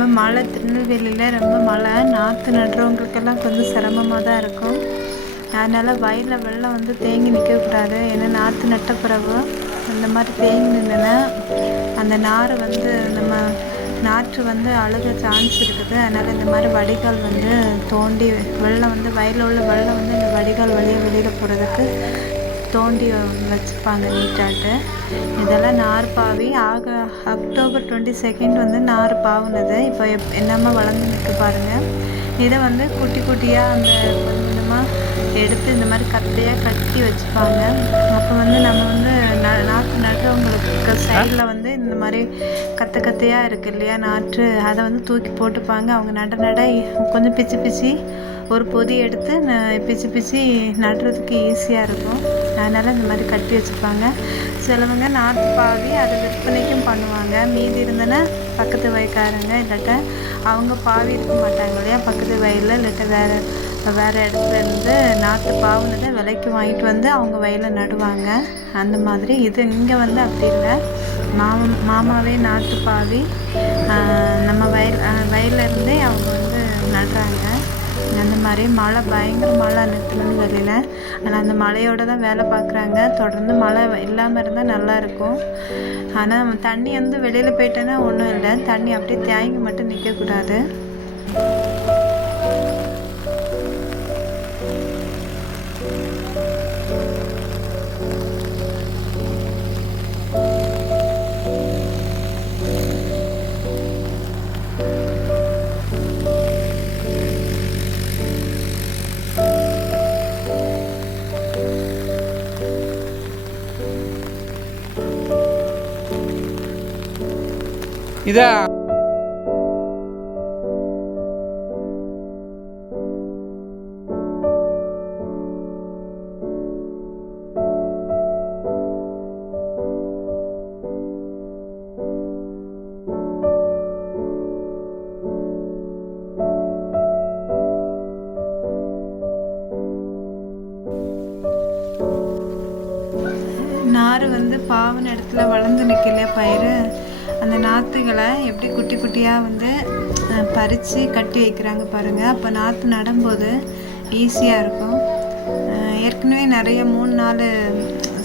ரொம்ப மழை, திருநெல்வேலியில் ரொம்ப மழை. நாற்று நடுறவங்களுக்கெல்லாம் கொஞ்சம் சிரமமாக தான் இருக்கும். அதனால் வயலில் வெள்ளம் வந்து தேங்கி நிற்கக்கூடாது. ஏன்னா நாற்று நட்ட பிறகு அந்த மாதிரி தேங்கி நின்றுன்னா அந்த நார் வந்து நம்ம நாற்று வந்து அழுக சான்ஸ் இருக்குது. அதனால் இந்த மாதிரி வடிகால் வந்து தோண்டி வெள்ளம் வந்து வயலில் உள்ள வெள்ளம் வந்து இந்த வடிகால் வழியாக வெளியில் போகிறதுக்கு தோண்டி வச்சுருப்பாங்க நீட்டாட்டு. இதெல்லாம் நார் பாவி அக்டோபர் 22 வந்து நார் பாவுனது. இப்போ என்னமா வளர்ந்து நிற்க பாருங்கள். இதை வந்து குட்டி குட்டியாக அந்த கொஞ்சம் கொஞ்சமாக எடுத்து இந்த மாதிரி கத்தையாக கட்டி வச்சுப்பாங்க. அப்போ வந்து நம்ம வந்து நாற்று நடுறவங்களுக்கு சைடில் வந்து இந்த மாதிரி கத்தையாக இருக்குது இல்லையா நாற்று, அதை வந்து தூக்கி போட்டுப்பாங்க. அவங்க நட கொஞ்சம் பிச்சு பிச்சு ஒரு பொதி எடுத்து பிச்சு நடுறதுக்கு ஈஸியாக இருக்கும். அதனால் இந்த மாதிரி கட்டி வச்சுப்பாங்க. சிலவங்க நாற்று பாவி அதை விற்பனைக்கும் பண்ணுவாங்க. மீதி இருந்தனா பக்கத்து வயக்காரங்க இல்லாட்ட அவங்க பாவி இருக்க மாட்டாங்க இல்லையா பக்கத்து வயலில், இல்லாட்ட வேறு இடத்துல இருந்து நாற்று பாவுனதை விலைக்கு வாங்கிட்டு வந்து அவங்க வயலில் நடுவாங்க. அந்த மாதிரி இது இங்கே வந்து அப்படி இல்லை. மாமாவே நாற்று பாவி நம்ம வயலில் இருந்தே அவங்க வந்து நடுறாங்க. அந்த மாதிரி மழை, பயங்கர மழை அந்த திருநெல்வேலியில். ஆனால் அந்த மழையோடு தான் வேலை பார்க்குறாங்க. தொடர்ந்து மழை இல்லாமல் இருந்தால் நல்லாயிருக்கும். ஆனால் தண்ணி வந்து வெளியில் போயிட்டோன்னா ஒன்றும் இல்லை, தண்ணி அப்படியே தேங்கி மட்டும் நிற்கக்கூடாது. இதா நார் வந்து பாவன இடத்துல வளர்ந்து நிற்கலையா பயிர், அந்த நாற்றுகளை எப்படி குட்டி குட்டியாக வந்து பறித்து கட்டி வைக்கிறாங்க பாருங்கள். அப்போ நாற்று நடும்போது ஈஸியாக இருக்கும். ஏற்கனவே நிறைய 3-4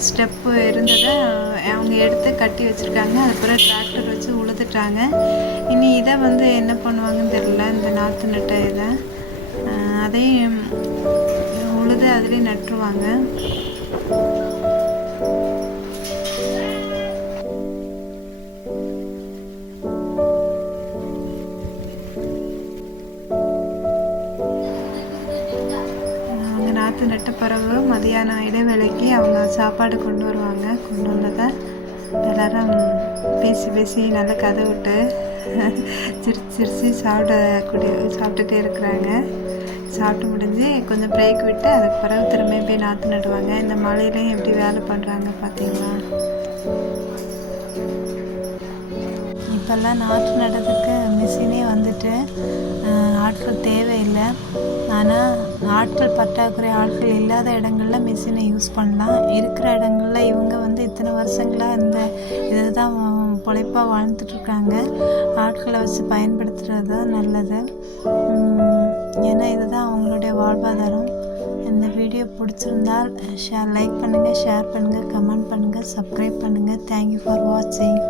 ஸ்டெப்பு இருந்ததை அவங்க எடுத்து கட்டி வச்சுருக்காங்க. அதுக்கப்புறம் டிராக்டர் வச்சு உழுதுட்டாங்க. இனி இதை வந்து என்ன பண்ணுவாங்கன்னு தெரியல. இந்த நாற்று நட்ட இதை அதையும் உழுது அதிலே நட்டுருவாங்க. நாற்று நட்ட பிறகு மதியானம் இடைவேளைக்கு அவங்க சாப்பாடு கொண்டு வருவாங்க. கொண்டு வந்ததை எல்லோரும் பேசி நல்லா கதை விட்டு சிரிச்சு சாப்பிட்டுட்டே இருக்கிறாங்க. சாப்பிட்டு முடிஞ்சு கொஞ்சம் பிரேக் விட்டு அதுக்கு பிறகு திரும்ப போய் நாற்று நடுவாங்க. இந்த மழையிலையும் எப்படி வேலை பண்ணுறாங்க பார்த்தீங்களா. இப்போல்லாம் நாற்று நடுறதுக்கு மிஷினே வந்துட்டு ஆட்கள் தேவையில்லை. ஆனால் ஆட்கள் பற்றாக்குறை, ஆட்கள் இல்லாத இடங்களில் மிஷினை யூஸ் பண்ணலாம். இருக்கிற இடங்களில் இவங்க வந்து இத்தனை வருஷங்களாக இந்த இதை தான் பொழைப்பாக வாழ்ந்துட்டுருக்காங்க. ஆட்களை வச்சு பயன்படுத்துகிறது தான் நல்லது. ஏன்னா இதுதான் அவங்களுடைய வாழ்வாதாரம். இந்த வீடியோ பிடிச்சிருந்தால் லைக் பண்ணுங்கள், ஷேர் பண்ணுங்கள், கமெண்ட் பண்ணுங்கள், சப்ஸ்கிரைப் பண்ணுங்கள். தேங்க்யூ ஃபார் வாட்சிங்.